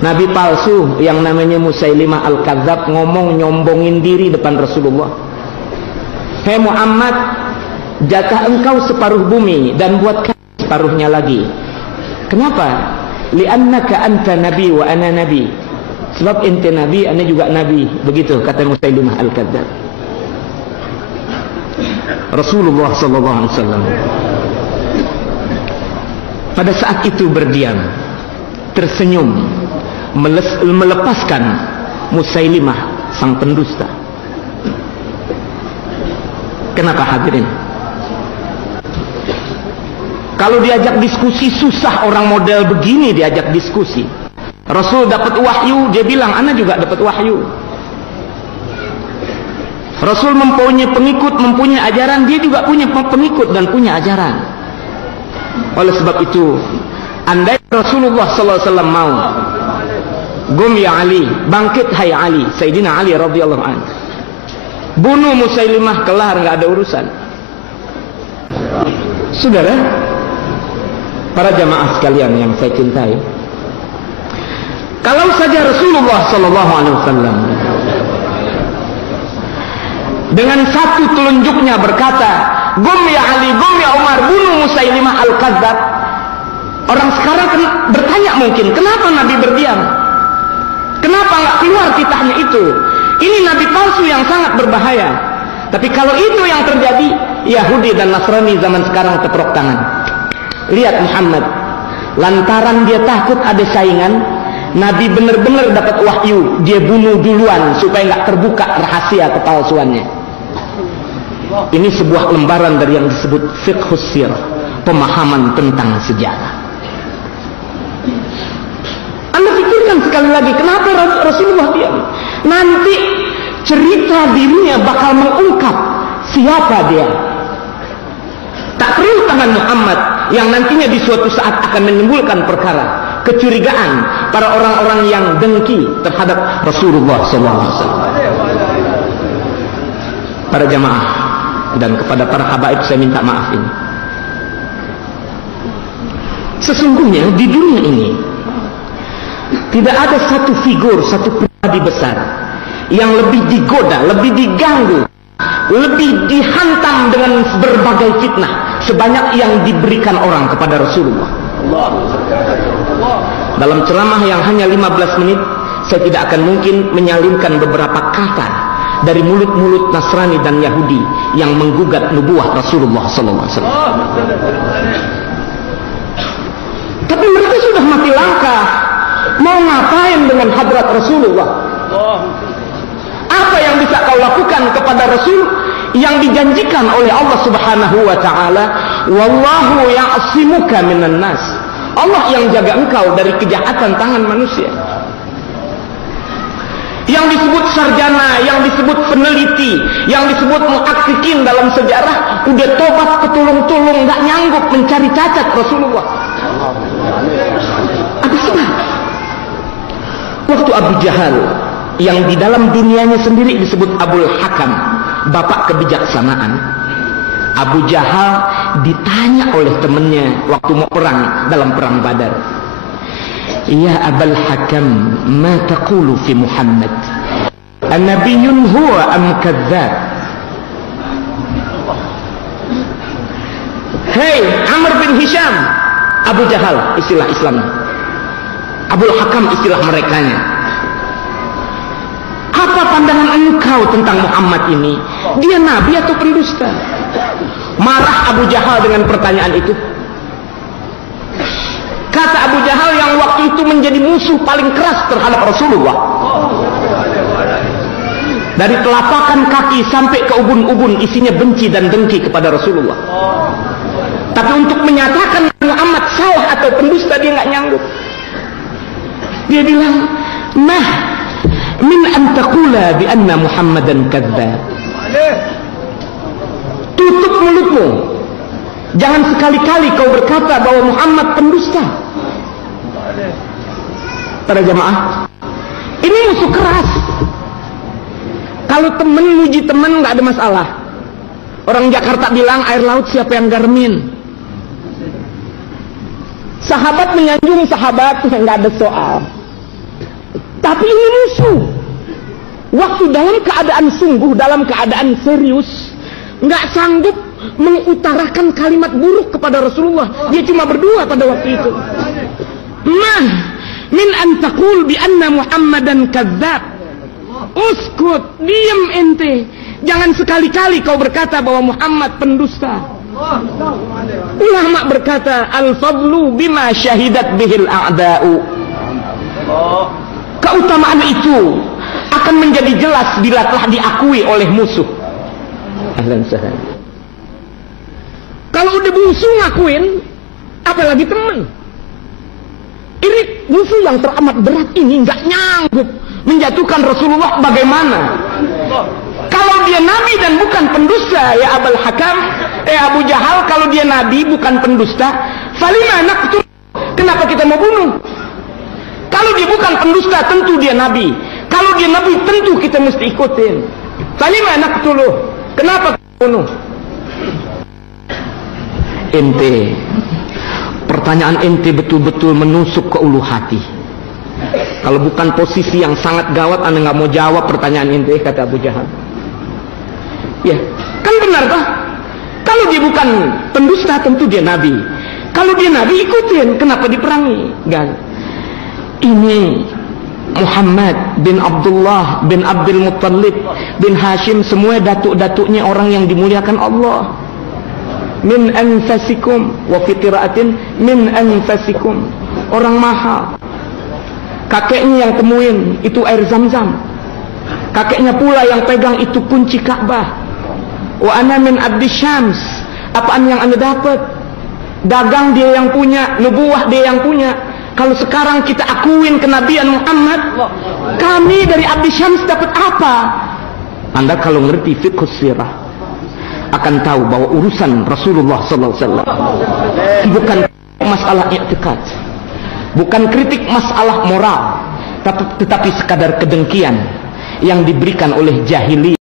Nabi palsu yang namanya Musailimah Al-Kadzab ngomong nyombongin diri depan Rasulullah. Hei Muhammad, jatah engkau separuh bumi dan buat kami separuhnya lagi. Kenapa? Li'annaka anta nabi wa ana nabi. Sebab ente nabi, ana juga nabi. Begitu kata Musailimah Al-Kadzab. Rasulullah sallallahu alaihi wasallam pada saat itu berdiam, tersenyum, melepaskan Musailimah sang pendusta. Kenapa hadirin? Kalau diajak diskusi susah orang model begini diajak diskusi. Rasul dapat wahyu, dia bilang ana juga dapat wahyu. Rasul mempunyai pengikut, mempunyai ajaran, dia juga punya pengikut dan punya ajaran. Oleh sebab itu, andai Rasulullah sallallahu alaihi wasallam mau, "Gum ya Ali, bangkit hai Ali," Sayyidina Ali radhiyallahu anhu. Bunuh Musailimah, kelar, enggak ada urusan. Saudara, para jamaah sekalian yang saya cintai, kalau saja Rasulullah sallallahu alaihi wasallam dengan satu telunjuknya berkata, "Gum ya Ali, gum ya Umar, bunuh Musailimah Al-Kadzab." Orang sekarang bertanya mungkin, kenapa Nabi berdiam? Kenapa enggak keluar titahnya itu? Ini Nabi palsu yang sangat berbahaya. Tapi kalau itu yang terjadi, Yahudi dan Nasrani zaman sekarang tepuk tangan. Lihat Muhammad, lantaran dia takut ada saingan, Nabi benar-benar dapat wahyu, dia bunuh duluan supaya enggak terbuka rahasia kepalsuannya. Ini sebuah lembaran dari yang disebut fiqhus sirah, pemahaman tentang sejarah. Anda pikirkan sekali lagi, kenapa Rasulullah diam? Nanti cerita dirinya bakal mengungkap siapa dia. Tak perlu tangan Muhammad yang nantinya di suatu saat akan menimbulkan perkara kecurigaan para orang-orang yang dengki terhadap Rasulullah SAW. Para jamaah dan kepada para habaib saya minta maaf ini. Sesungguhnya di dunia ini tidak ada satu figur, satu pribadi besar yang lebih digoda, lebih diganggu, lebih dihantam dengan berbagai fitnah sebanyak yang diberikan orang kepada Rasulullah. Dalam ceramah yang hanya 15 menit, saya tidak akan mungkin menyalinkan beberapa kata dari mulut-mulut Nasrani dan Yahudi yang menggugat nubuah Rasulullah SAW. Tapi mereka sudah mati langkah. Mau ngapain dengan hadrat Rasulullah? Apa yang bisa kau lakukan kepada Rasul yang dijanjikan oleh Allah Subhanahu wa taala, wallahu ya'simuka minan nas. Allah yang jaga engkau dari kejahatan tangan manusia. Yang disebut sarjana, yang disebut peneliti, yang disebut muhakkikin dalam sejarah udah tobat ketulung-tulung, enggak nyanggup mencari cacat Rasulullah. Apa sebab? Waktu Abu Jahal yang di dalam dunianya sendiri disebut Abul Hakam, bapak kebijaksanaan, Abu Jahal ditanya oleh temannya waktu mau perang dalam perang Badar, "Ya Abul Hakam, ma taqulu fi Muhammad? An-nabiyyun huwa am kadzdzab?" Hei Amr bin Hisham, Abu Jahal istilah Islam, Abul Hakam istilah merekanya. Apa pandangan engkau tentang Muhammad ini? Dia nabi atau pendusta? Marah Abu Jahal dengan pertanyaan itu. Kata Abu Jahal yang waktu itu menjadi musuh paling keras terhadap Rasulullah, dari telapakan kaki sampai ke ubun-ubun isinya benci dan dengki kepada Rasulullah. Tapi untuk menyatakan Muhammad salah atau pendusta dia nggak nyanggup. Dia bilang, "Nah, min an taqula bi anna Muhammadan kadzdzab." Tutup mulutmu. Jangan sekali-kali kau berkata bahwa Muhammad pendusta. Para jamaah, ini musuh keras. Kalau temen muji temen nggak ada masalah. Orang Jakarta bilang air laut siapa yang garmin. Sahabat menyanjung sahabat nggak ada soal. Tapi ini musuh. Waktu dalam keadaan sungguh, dalam keadaan serius, nggak sanggup mengutarakan kalimat buruk kepada Rasulullah. Dia cuma berdua pada waktu itu. Nah, min antaqul bi anna Muhammadan kadzdzab. Uskut, diam ente. Jangan sekali-kali kau berkata bahwa Muhammad pendusta. Ulama berkata, al-fadlu bima syahidat bihil a'da'u. Keutamaan itu akan menjadi jelas bila telah diakui oleh musuh. Ahlan sahlan. Kalau udah musuh ngakuin, apalagi teman. Ini musuh yang teramat berat ini nggak nyanggup menjatuhkan Rasulullah bagaimana? Kalau dia nabi dan bukan pendusta, ya Abul Hakam, Abu Jahal, kalau dia nabi bukan pendusta, falima naqtul, kenapa kita mau bunuh? Kalau dia bukan pendusta, tentu dia nabi. Kalau dia nabi, tentu kita mesti ikutin. Falima naqtuluh, kenapa kita bunuh? Ente, pertanyaan ente betul-betul menusuk ke ulu hati. Kalau bukan posisi yang sangat gawat, anda nggak mau jawab pertanyaan ente, kata Abu Jahal. Ya, kan benar kah? Kalau dia bukan pendusta, tentu dia nabi. Kalau dia nabi, ikutin. Kenapa diperangi? Gan. Ini Muhammad bin Abdullah bin Abdul Muttalib bin Hashim, semua datuk-datuknya orang yang dimuliakan Allah. Min anfasikum, wa fi qiraatin min anfasikum, orang mahal. Kakeknya yang temuin itu air Zam-Zam. Kakeknya pula yang pegang itu kunci Ka'bah. Wa ana min abdi Syams. Apaan yang anda dapat? Dagang dia yang punya, nubuah dia yang punya. Kalau sekarang kita akuin kenabian Muhammad, kami dari abdi Syams dapat apa? Anda kalau ngerti fiqh sirah akan tahu bahwa urusan Rasulullah SAW bukan masalah i'tikad, bukan kritik masalah moral, tetapi sekadar kedengkian yang diberikan oleh jahiliyah.